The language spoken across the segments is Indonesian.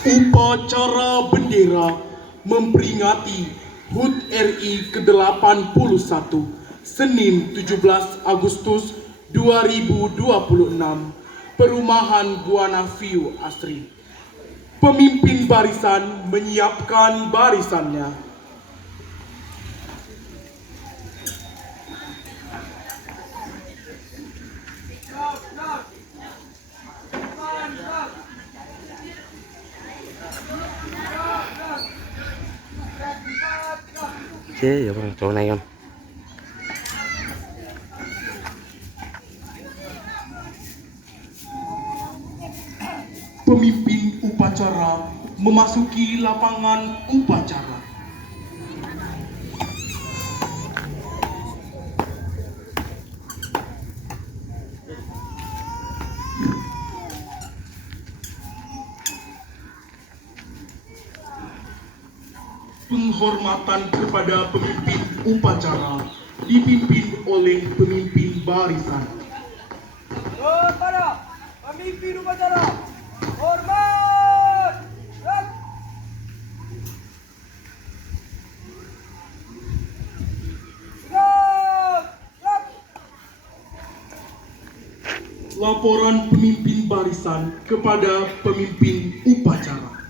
Upacara bendera memperingati HUT RI ke-81 Senin 17 Agustus 2026 Perumahan Buana View Asri. Pemimpin barisan menyiapkan barisannya. Oke, ya bang, coba naik kan. Pemimpin upacara memasuki lapangan upacara. Penghormatan kepada pemimpin upacara dipimpin oleh pemimpin barisan. Kepada pemimpin upacara, hormat. Laporan pemimpin barisan kepada pemimpin upacara.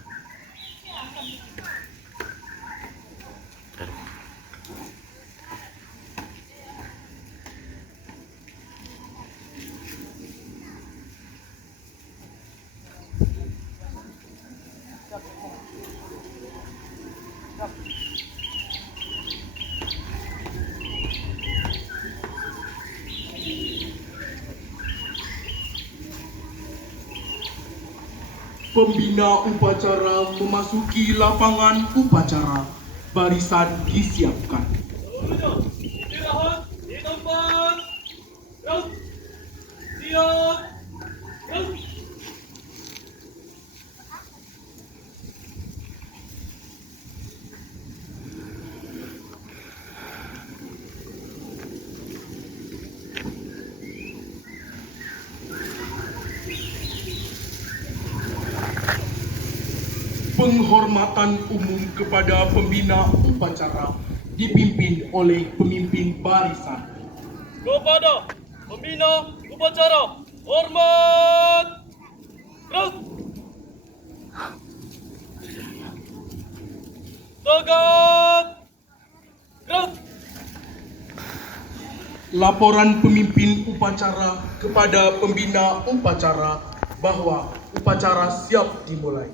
Pembina upacara memasuki lapangan upacara. Barisan disiapkan. Istirahat di tempat. Siap. Penghormatan umum kepada pembina upacara dipimpin oleh pemimpin barisan. Kepada pembina upacara, hormat. Tegap. Laporan pemimpin upacara kepada pembina upacara bahwa upacara siap dimulai.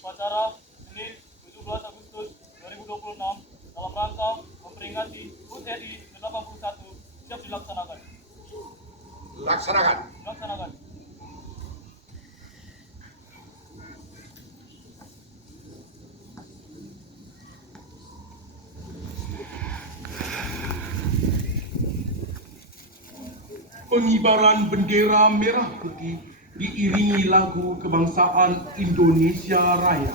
Upacara Senin 17 Agustus 2026 dalam rangka memperingati HUT RI ke-81 siap dilaksanakan. Laksanakan. Pengibaran bendera merah putih diiringi lagu kebangsaan Indonesia Raya.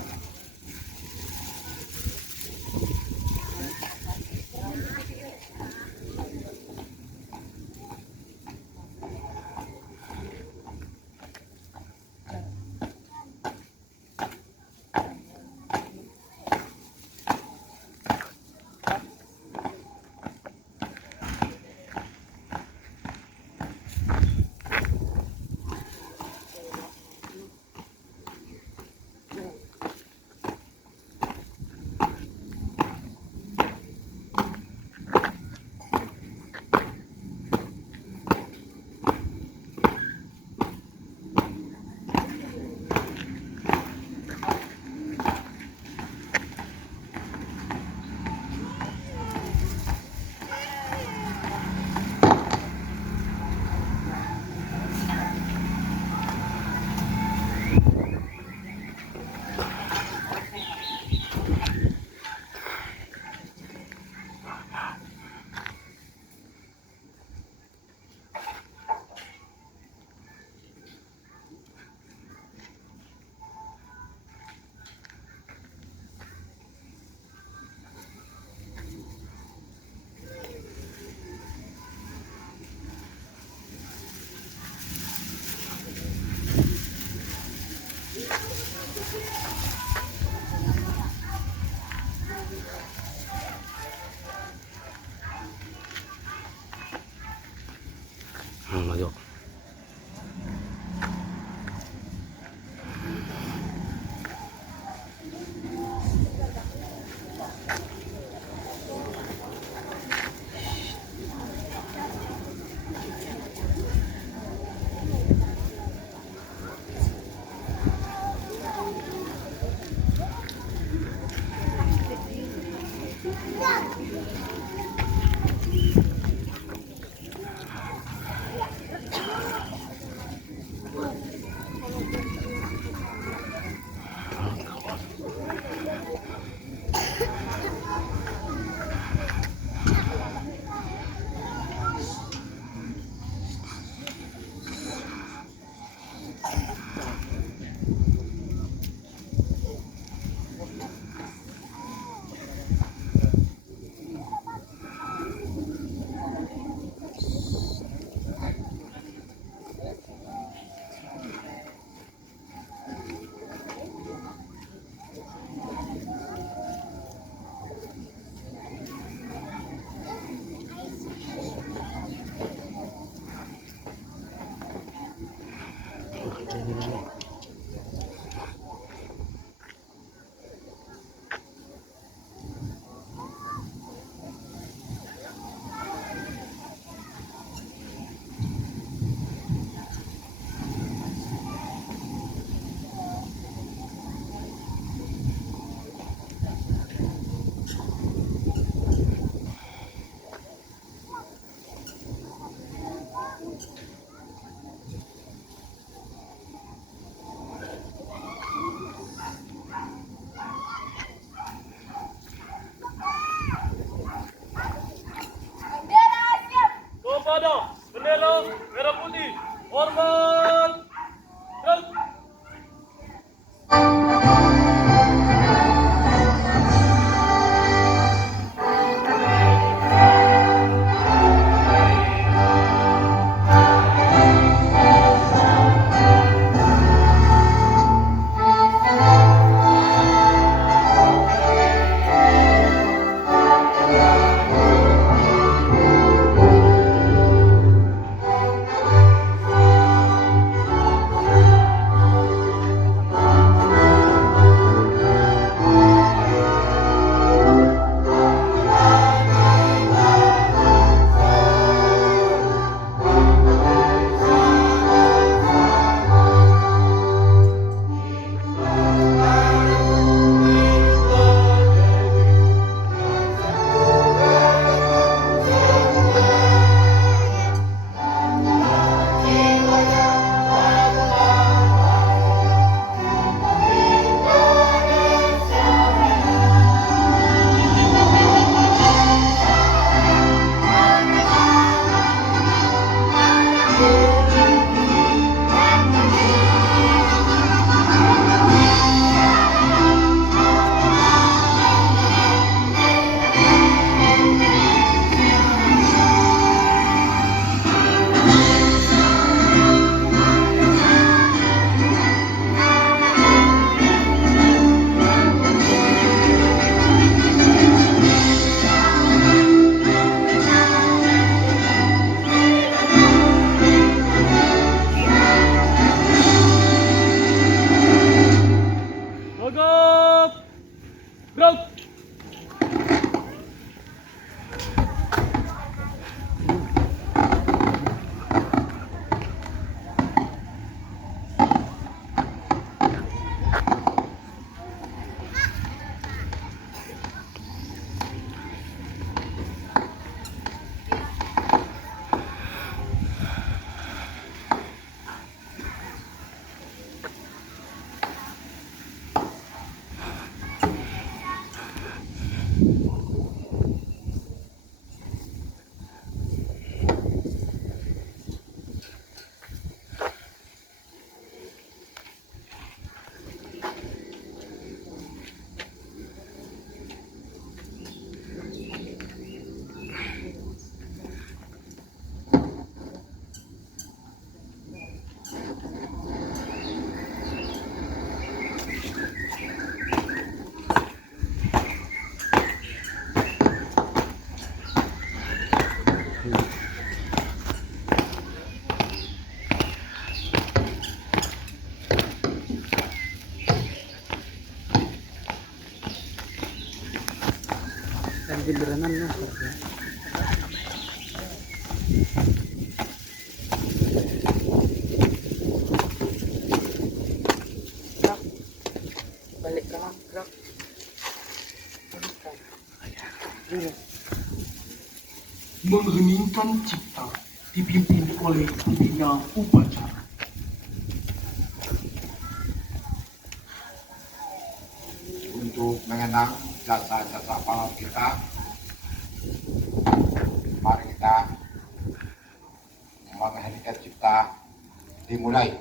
Kepada bendera merah putih, hormat, gerak. Gagap, gerak. Beneran lah. Balik ka lang, gerak. Mengheningkan cipta dipimpin oleh pembina upacara. Untuk mengenang jasa-jasa pahlawan kita, mari kita mengheningkan cipta dimulai.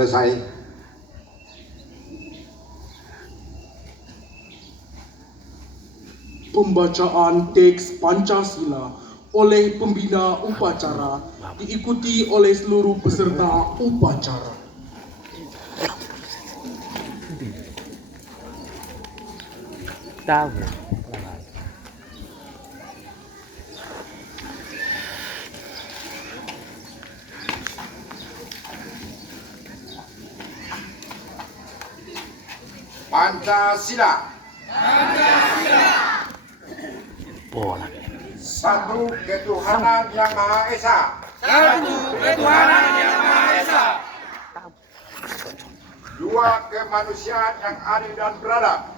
selesai. Pembacaan teks Pancasila oleh pembina upacara diikuti oleh seluruh peserta upacara. Tahu. Pancasila. Bola. Satu ketuhanan yang Maha Esa. Dua kemanusiaan yang adil dan beradab.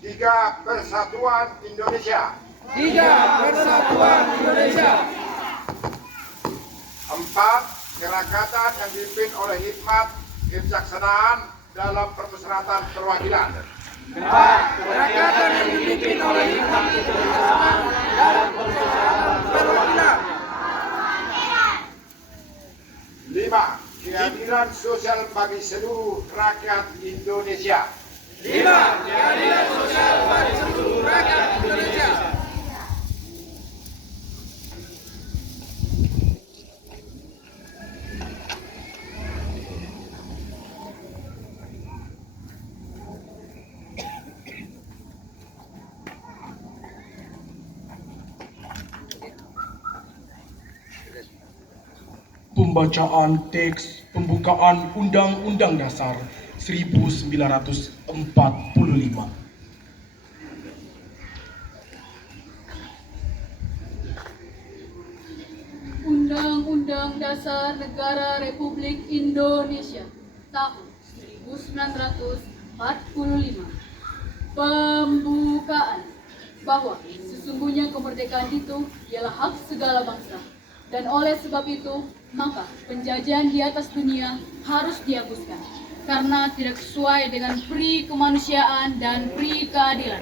Tiga persatuan Indonesia. Empat kerakatan yang dipimpin oleh hikmat kebijaksanaan dalam permusyawaratan perwakilan. Lima, keadilan sosial bagi seluruh rakyat Indonesia. Pembacaan teks pembukaan Undang-Undang Dasar 1945. Undang-Undang Dasar Negara Republik Indonesia tahun 1945. Pembukaan bahwa sesungguhnya kemerdekaan itu ialah hak segala bangsa, dan oleh sebab itu maka penjajahan di atas dunia harus dihapuskan karena tidak sesuai dengan pri kemanusiaan dan pri keadilan.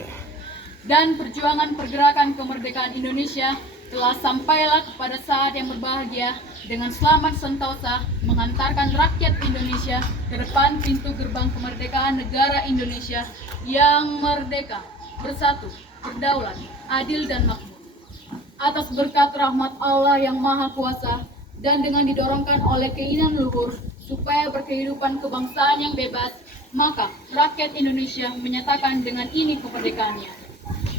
Dan perjuangan pergerakan kemerdekaan Indonesia telah sampailah kepada saat yang berbahagia dengan selamat sentosa mengantarkan rakyat Indonesia ke depan pintu gerbang kemerdekaan negara Indonesia yang merdeka, bersatu, berdaulat, adil dan makmur. Atas berkat rahmat Allah yang Maha Kuasa dan dengan didorongkan oleh keinginan luhur supaya berkehidupan kebangsaan yang bebas, maka rakyat Indonesia menyatakan dengan ini kemerdekaannya.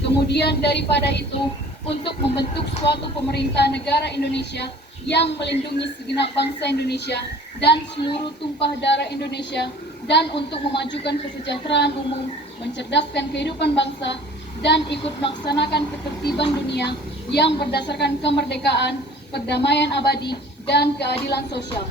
Kemudian daripada itu, untuk membentuk suatu pemerintah negara Indonesia yang melindungi segenap bangsa Indonesia dan seluruh tumpah darah Indonesia, dan untuk memajukan kesejahteraan umum, mencerdaskan kehidupan bangsa, dan ikut melaksanakan ketertiban dunia yang berdasarkan kemerdekaan, perdamaian abadi, dan keadilan sosial.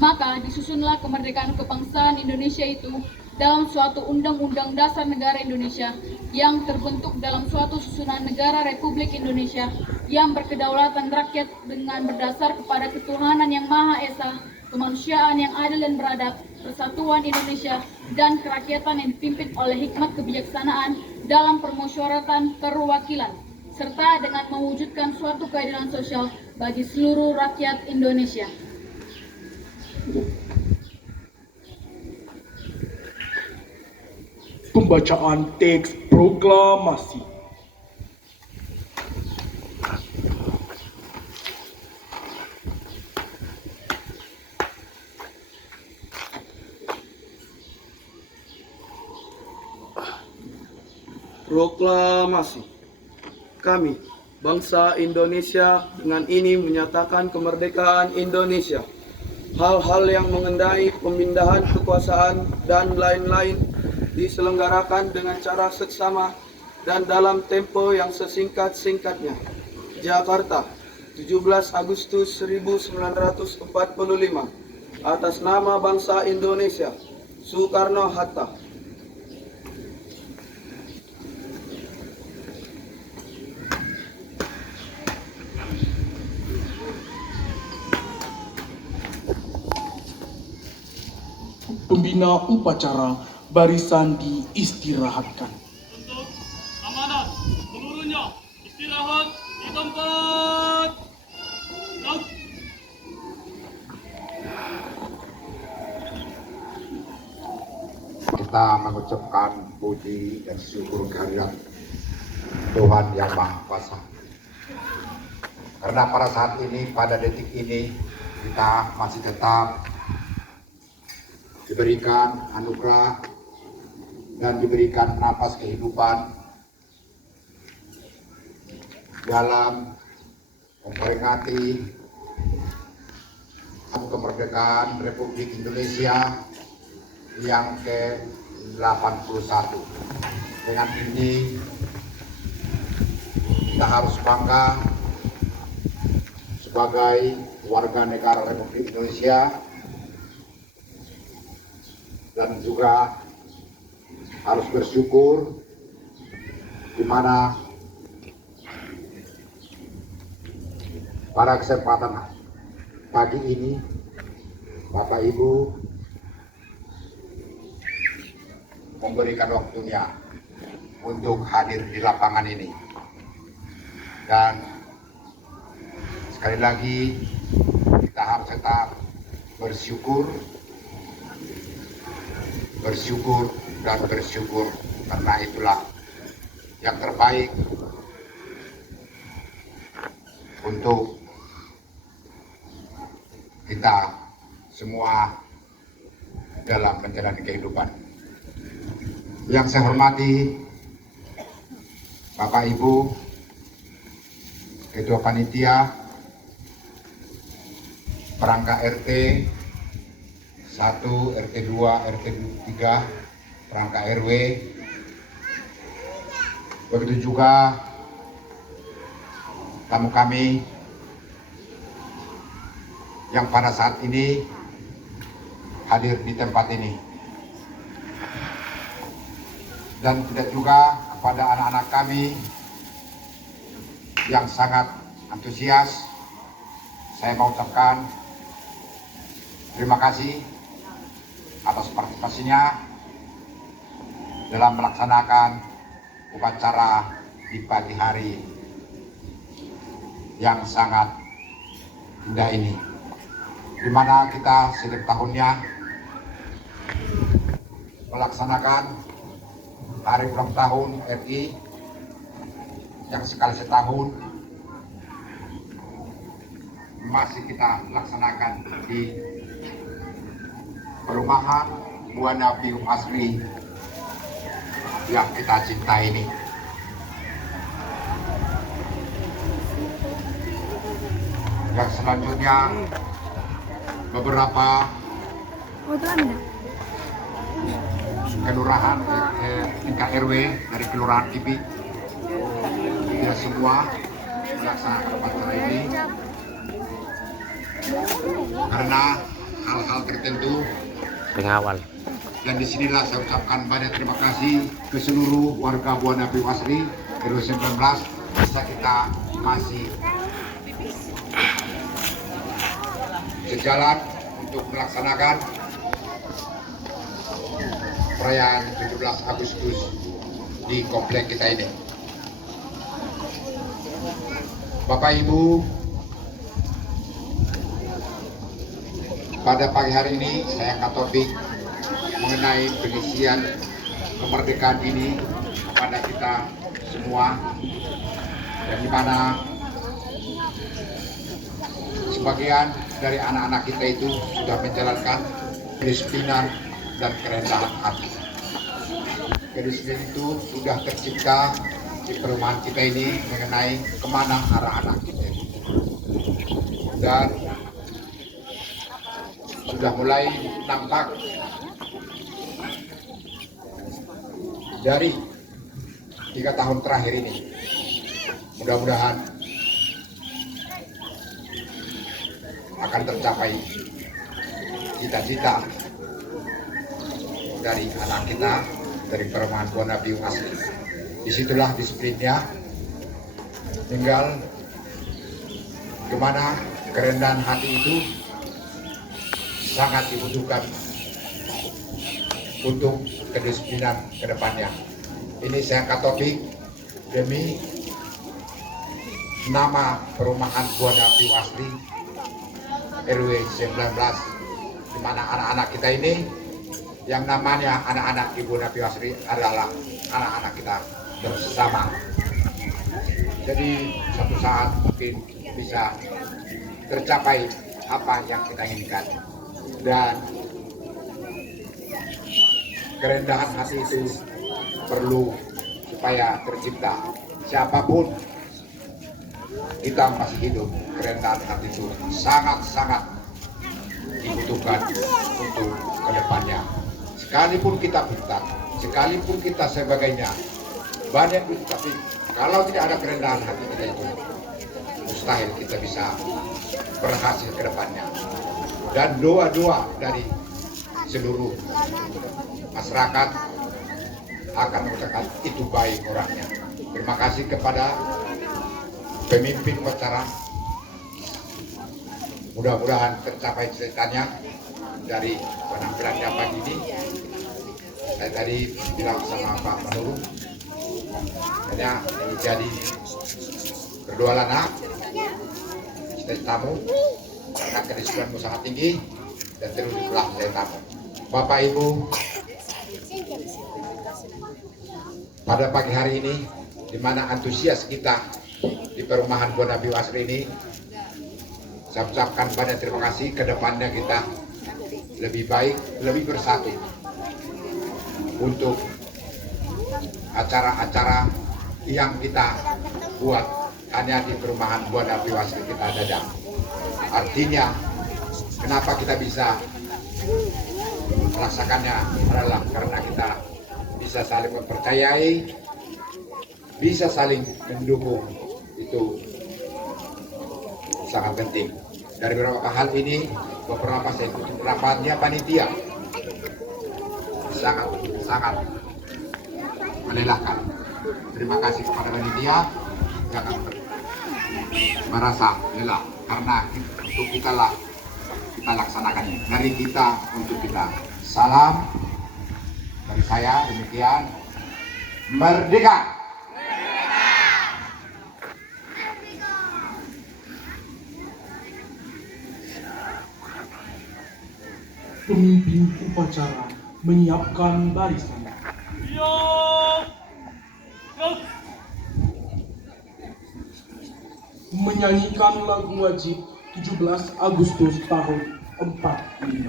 Maka disusunlah kemerdekaan kebangsaan Indonesia itu dalam suatu Undang-Undang Dasar Negara Indonesia yang terbentuk dalam suatu susunan negara Republik Indonesia yang berkedaulatan rakyat dengan berdasar kepada ketuhanan yang Maha Esa, kemanusiaan yang adil dan beradab, persatuan Indonesia, dan kerakyatan yang dipimpin oleh hikmat kebijaksanaan dalam permusyawaratan perwakilan, serta dengan mewujudkan suatu keadilan sosial bagi seluruh rakyat Indonesia. Pembacaan teks proklamasi. Proklamasi. Kami, bangsa Indonesia, dengan ini menyatakan kemerdekaan Indonesia. Hal-hal yang mengenai pemindahan kekuasaan dan lain-lain diselenggarakan dengan cara seksama dan dalam tempo yang sesingkat-singkatnya. Jakarta, 17 Agustus 1945. Atas nama bangsa Indonesia, Soekarno-Hatta. Pembina upacara barisan diistirahatkan. Untuk amanat seluruhnya istirahat di tempat. Laut kita mengucapkan puji dan syukur kehadirat Tuhan Yang Maha Kuasa. Karena pada saat ini, pada detik ini, kita masih tetap diberikan anugerah dan diberikan napas kehidupan dalam memperingati kemerdekaan Republik Indonesia yang ke-81. Dengan ini kita harus bangga sebagai warga negara Republik Indonesia dan juga harus bersyukur di mana pada kesempatan pagi ini Bapak Ibu memberikan waktunya untuk hadir di lapangan ini. Dan sekali lagi kita harus tetap bersyukur dan bersyukur, karena itulah yang terbaik untuk kita semua dalam menjalani kehidupan. Yang saya hormati Bapak Ibu Ketua Panitia, perangkat RT 1, RT 2, RT 3, perangkat RW, begitu juga tamu kami yang pada saat ini hadir di tempat ini, dan tidak juga kepada anak-anak kami yang sangat antusias. Saya mau ucapkan terima kasih atas partisipasinya dalam melaksanakan upacara di pagi hari yang sangat indah ini, di mana kita setiap tahunnya melaksanakan hari ulang tahun RI yang sekali setahun masih kita laksanakan di perumahan Buana Pium Asri yang kita cintai ini. Yang selanjutnya beberapa kelurahan tingkat RW dari Kelurahan Kipi tidak semua melaksanakan upacara ini karena hal-hal tertentu. Pengawal. Dan disinilah saya ucapkan banyak terima kasih ke seluruh warga Buana Pium Asri RW 19, bisa kita masih sejalan untuk melaksanakan perayaan 17 Agustus di komplek kita ini. Bapak Ibu, pada pagi hari ini saya angkat topik mengenai pengisian kemerdekaan ini kepada kita semua, dan di mana sebagian dari anak-anak kita itu sudah menjalankan kedisiplinan dan kerendahan hati. Kedisiplinan itu sudah tercipta di perumahan kita ini mengenai kemana arah anak kita itu. Dan sudah mulai nampak dari 3 tahun terakhir ini. Mudah-mudahan akan tercapai cita-cita dari anak kita, dari perumahan Buana Pium Asri. Disitulah disiplinnya. Tinggal gimana kerendahan hati itu sangat dibutuhkan untuk kedisiplinan ke depannya. Ini saya angkat topik demi nama perumahan Buana Pium Asri RW 19, di mana anak-anak kita ini yang namanya anak-anak Ibu Nabi Wasri adalah anak-anak kita bersama. Jadi suatu saat mungkin bisa tercapai apa yang kita inginkan, dan kerendahan hati itu perlu supaya tercipta. Siapapun kita masih hidup, kerendahan hati itu sangat-sangat dibutuhkan untuk kedepannya. Sekalipun kita pintar, sekalipun kita sebagainya banyak itu, tapi kalau tidak ada kerendahan hati kita itu mustahil kita bisa berhasil ke depannya. Dan doa-doa dari seluruh masyarakat akan mengatakan itu baik orangnya. Terima kasih kepada pemimpin upacara. Mudah-mudahan tercapai ceritanya dari penampilannya pagi ini. Saya tadi bilang sama Pak Menurun, hanya jadi berdoalah nak, tamu, karena kedisiplianmu sangat tinggi dan teruslah tamu. Bapak Ibu, pada pagi hari ini, di mana antusias kita di perumahan Bu Nabi Wasri ini, saya ucapkan banyak terima kasih. Ke depannya kita lebih baik, lebih bersatu untuk acara-acara yang kita buat hanya di perumahan Bu Nabi Wasri kita saja. Artinya, kenapa kita bisa merasakannya adalah karena kita bisa saling mempercayai, bisa saling mendukung. Itu sangat penting. Dari beberapa hal ini, beberapa saya ikut rapatnya panitia sangat melelahkan. Terima kasih kepada panitia, jangan merasa lelah, karena untuk kita laksanakan dari kita untuk kita. Salam dari saya, demikian. Merdeka! Pemimpin upacara menyiapkan barisan. Siap. Siap. Menyanyikan lagu wajib 17 Agustus tahun 45.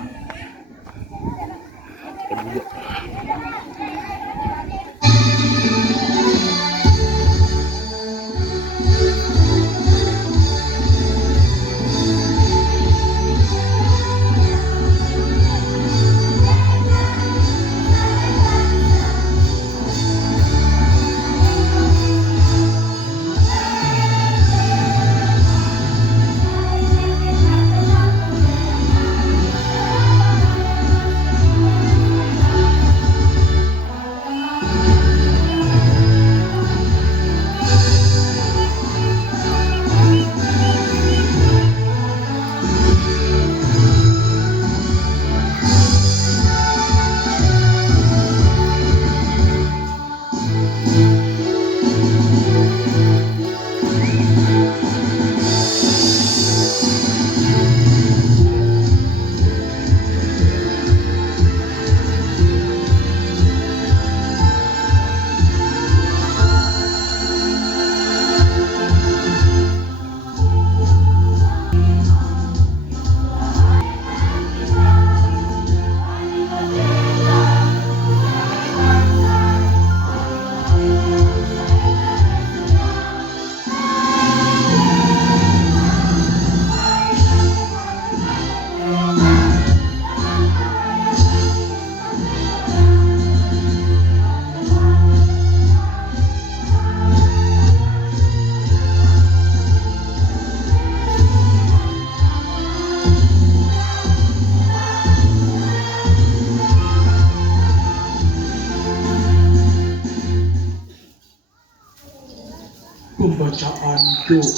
Pembacaan doa.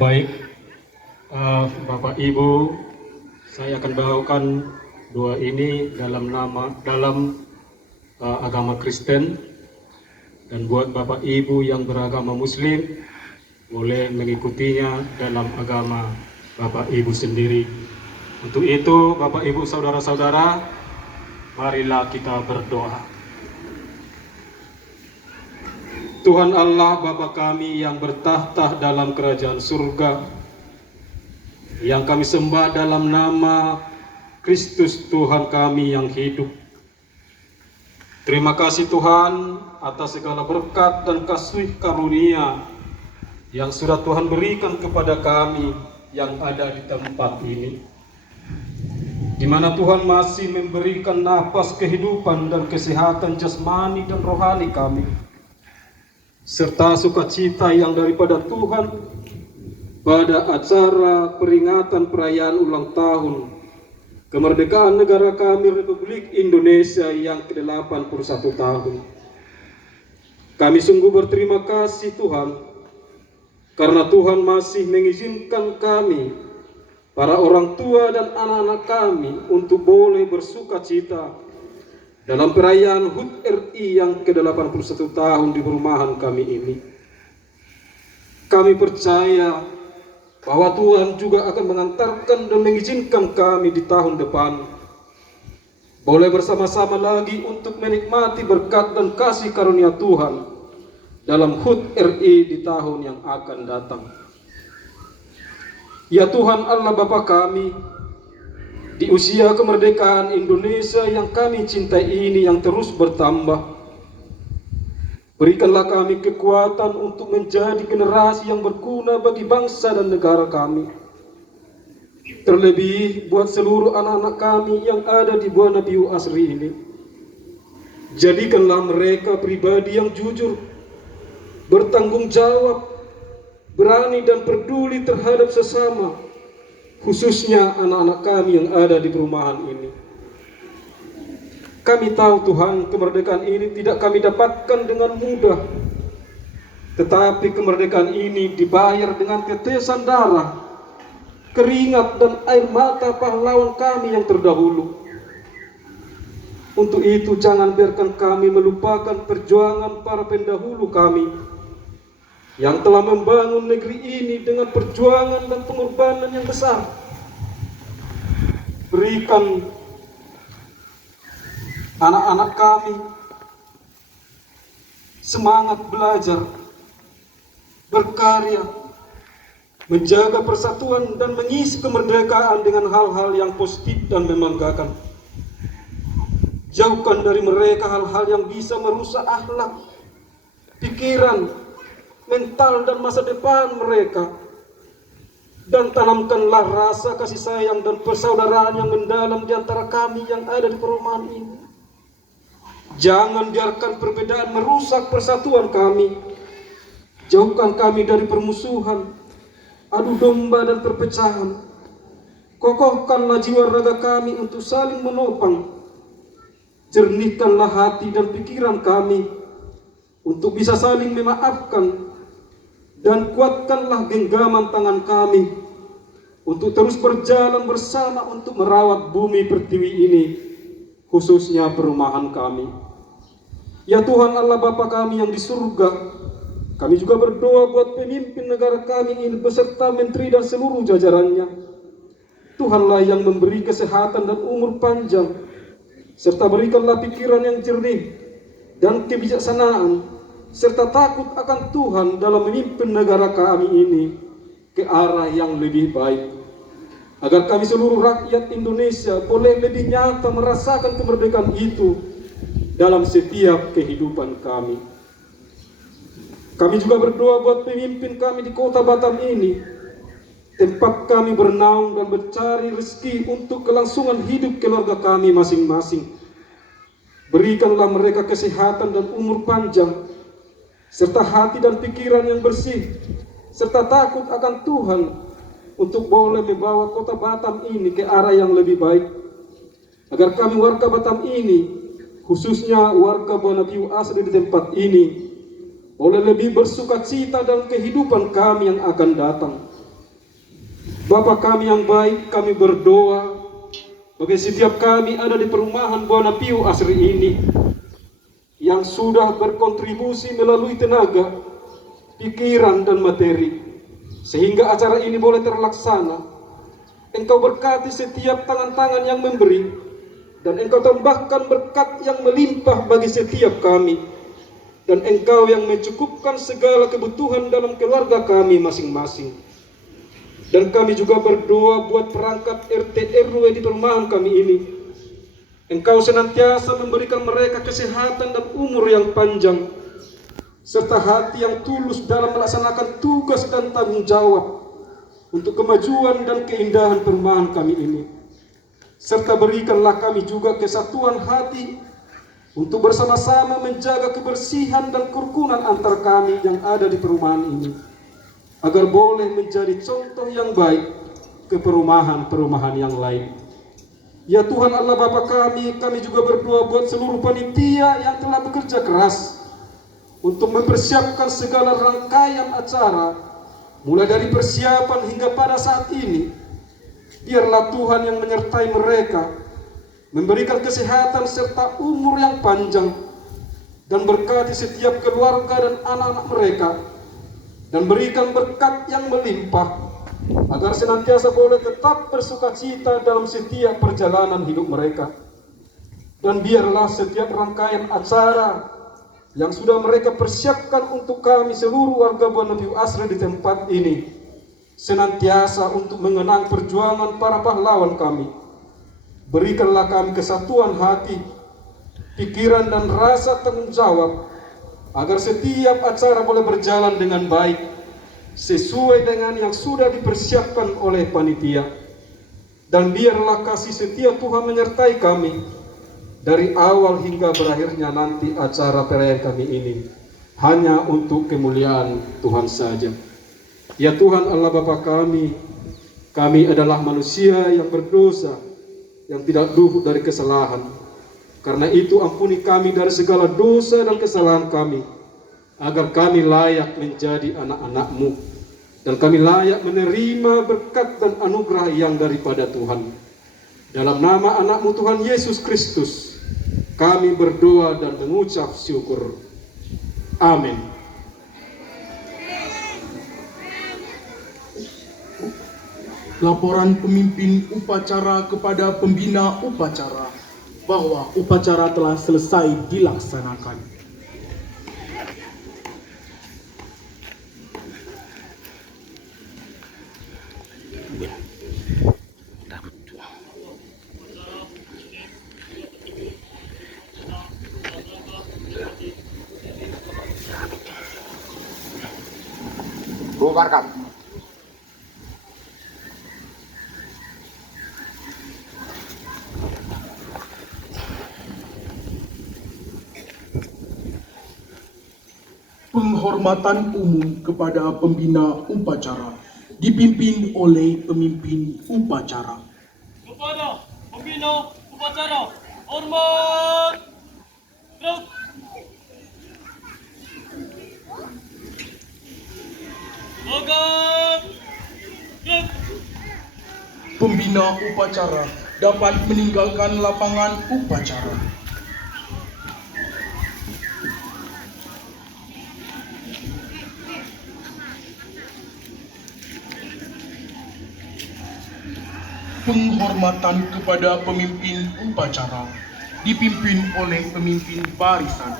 Baik, Bapak Ibu, saya akan bawakan doa ini dalam agama Kristen. Dan buat Bapak Ibu yang beragama Muslim, boleh mengikutinya dalam agama Bapak Ibu sendiri. Untuk itu, Bapak Ibu saudara-saudara, marilah kita berdoa. Tuhan Allah Bapa kami yang bertahta dalam kerajaan surga, yang kami sembah dalam nama Kristus Tuhan kami yang hidup. Terima kasih Tuhan atas segala berkat dan kasih karunia yang sudah Tuhan berikan kepada kami yang ada di tempat ini, di mana Tuhan masih memberikan napas kehidupan dan kesehatan jasmani dan rohani kami, serta sukacita yang daripada Tuhan pada acara peringatan perayaan ulang tahun kemerdekaan negara kami Republik Indonesia yang ke-81 tahun. Kami sungguh berterima kasih Tuhan, karena Tuhan masih mengizinkan kami, para orang tua dan anak-anak kami, untuk boleh bersukacita dalam perayaan HUT RI yang ke-81 tahun di perumahan kami ini. Kami percaya bahwa Tuhan juga akan mengantarkan dan mengizinkan kami di tahun depan boleh bersama-sama lagi untuk menikmati berkat dan kasih karunia Tuhan dalam HUT RI di tahun yang akan datang. Ya Tuhan Allah Bapa kami, di usia kemerdekaan Indonesia yang kami cintai ini yang terus bertambah, berikanlah kami kekuatan untuk menjadi generasi yang berguna bagi bangsa dan negara kami. Terlebih buat seluruh anak-anak kami yang ada di Buana Piu Asri ini. Jadikanlah mereka pribadi yang jujur, bertanggung jawab, berani dan peduli terhadap sesama, khususnya anak-anak kami yang ada di perumahan ini. Kami tahu Tuhan, kemerdekaan ini tidak kami dapatkan dengan mudah, tetapi kemerdekaan ini dibayar dengan tetesan darah, keringat dan air mata pahlawan kami yang terdahulu. Untuk itu jangan biarkan kami melupakan perjuangan para pendahulu kami yang telah membangun negeri ini dengan perjuangan dan pengorbanan yang besar. Berikan anak-anak kami semangat belajar, berkarya, menjaga persatuan dan mengisi kemerdekaan dengan hal-hal yang positif dan membanggakan. Jauhkan dari mereka hal-hal yang bisa merusak akhlak, pikiran, mental dan masa depan mereka. Dan tanamkanlah rasa kasih sayang dan persaudaraan yang mendalam di antara kami yang ada di perumahan ini. Jangan biarkan perbedaan merusak persatuan kami. Jauhkan kami dari permusuhan, adu domba dan perpecahan. Kokohkanlah jiwa raga kami untuk saling menopang. Jernihkanlah hati dan pikiran kami untuk bisa saling memaafkan. Dan kuatkanlah genggaman tangan kami untuk terus berjalan bersama untuk merawat bumi pertiwi ini, khususnya perumahan kami. Ya Tuhan Allah Bapa kami yang di surga, kami juga berdoa buat pemimpin negara kami ini beserta menteri dan seluruh jajarannya. Tuhanlah yang memberi kesehatan dan umur panjang, serta berikanlah pikiran yang jernih dan kebijaksanaan, serta takut akan Tuhan dalam memimpin negara kami ini ke arah yang lebih baik, agar kami seluruh rakyat Indonesia boleh lebih nyata merasakan kemerdekaan itu dalam setiap kehidupan kami. Kami juga berdoa buat pemimpin kami di kota Batam ini, tempat kami bernaung dan mencari rezeki untuk kelangsungan hidup keluarga kami masing-masing. Berikanlah mereka kesehatan dan umur panjang, serta hati dan pikiran yang bersih, serta takut akan Tuhan untuk boleh membawa kota Batam ini ke arah yang lebih baik, agar kami warga Batam ini, khususnya warga Buana Piu Asri di tempat ini, boleh lebih bersukacita dalam kehidupan kami yang akan datang. Bapa kami yang baik, kami berdoa bagi setiap kami ada di perumahan Buana Piu Asri ini, yang sudah berkontribusi melalui tenaga, pikiran, dan materi, sehingga acara ini boleh terlaksana. Engkau berkati setiap tangan-tangan yang memberi, dan Engkau tambahkan berkat yang melimpah bagi setiap kami, dan Engkau yang mencukupkan segala kebutuhan dalam keluarga kami masing-masing. Dan kami juga berdoa buat perangkat RT RW di perumahan kami ini. Engkau senantiasa memberikan mereka kesehatan dan umur yang panjang, serta hati yang tulus dalam melaksanakan tugas dan tanggung jawab untuk kemajuan dan keindahan perumahan kami ini. Serta berikanlah kami juga kesatuan hati untuk bersama-sama menjaga kebersihan dan kerukunan antar kami yang ada di perumahan ini, agar boleh menjadi contoh yang baik ke perumahan-perumahan yang lain. Ya Tuhan Allah Bapa kami juga berdoa buat seluruh panitia yang telah bekerja keras untuk mempersiapkan segala rangkaian acara, mulai dari persiapan hingga pada saat ini. Biarlah Tuhan yang menyertai mereka, memberikan kesehatan serta umur yang panjang, dan berkati setiap keluarga dan anak-anak mereka, dan berikan berkat yang melimpah, agar senantiasa boleh tetap bersukacita dalam setiap perjalanan hidup mereka. Dan biarlah setiap rangkaian acara yang sudah mereka persiapkan untuk kami seluruh warga Buah Nabi Asri di tempat ini, senantiasa untuk mengenang perjuangan para pahlawan kami. Berikanlah kami kesatuan hati, pikiran, dan rasa tanggung jawab, agar setiap acara boleh berjalan dengan baik, sesuai dengan yang sudah dipersiapkan oleh panitia. Dan biarlah kasih setia Tuhan menyertai kami dari awal hingga berakhirnya nanti acara perayaan kami ini, hanya untuk kemuliaan Tuhan saja. Ya Tuhan Allah Bapa kami adalah manusia yang berdosa, yang tidak luput dari kesalahan. Karena itu ampuni kami dari segala dosa dan kesalahan kami, agar kami layak menjadi anak-anak-Mu, dan kami layak menerima berkat dan anugerah yang daripada Tuhan. Dalam nama anak-Mu Tuhan Yesus Kristus, kami berdoa dan mengucap syukur. Amin. Laporan pemimpin upacara kepada pembina upacara bahwa upacara telah selesai dilaksanakan. Bubarkan. Penghormatan umum kepada pembina upacara dipimpin oleh pemimpin upacara. Kepada pembina upacara, hormat. Gerak. Tegak. Gerak. Pembina upacara dapat meninggalkan lapangan upacara. Penghormatan kepada pemimpin upacara dipimpin oleh pemimpin barisan.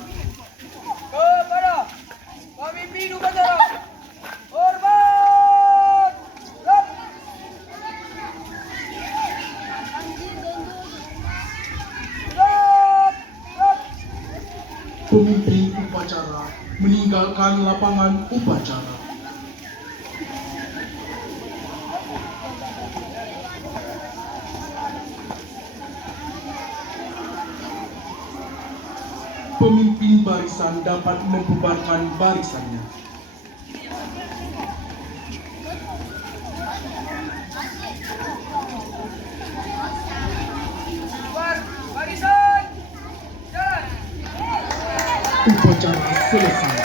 Kepada pemimpin upacara, hormat. Gerak. Gerak. Gerak. Pemimpin upacara meninggalkan lapangan upacara. Pemimpin barisan dapat membubarkan barisannya. Barisan. Jalan. Upacara selesai.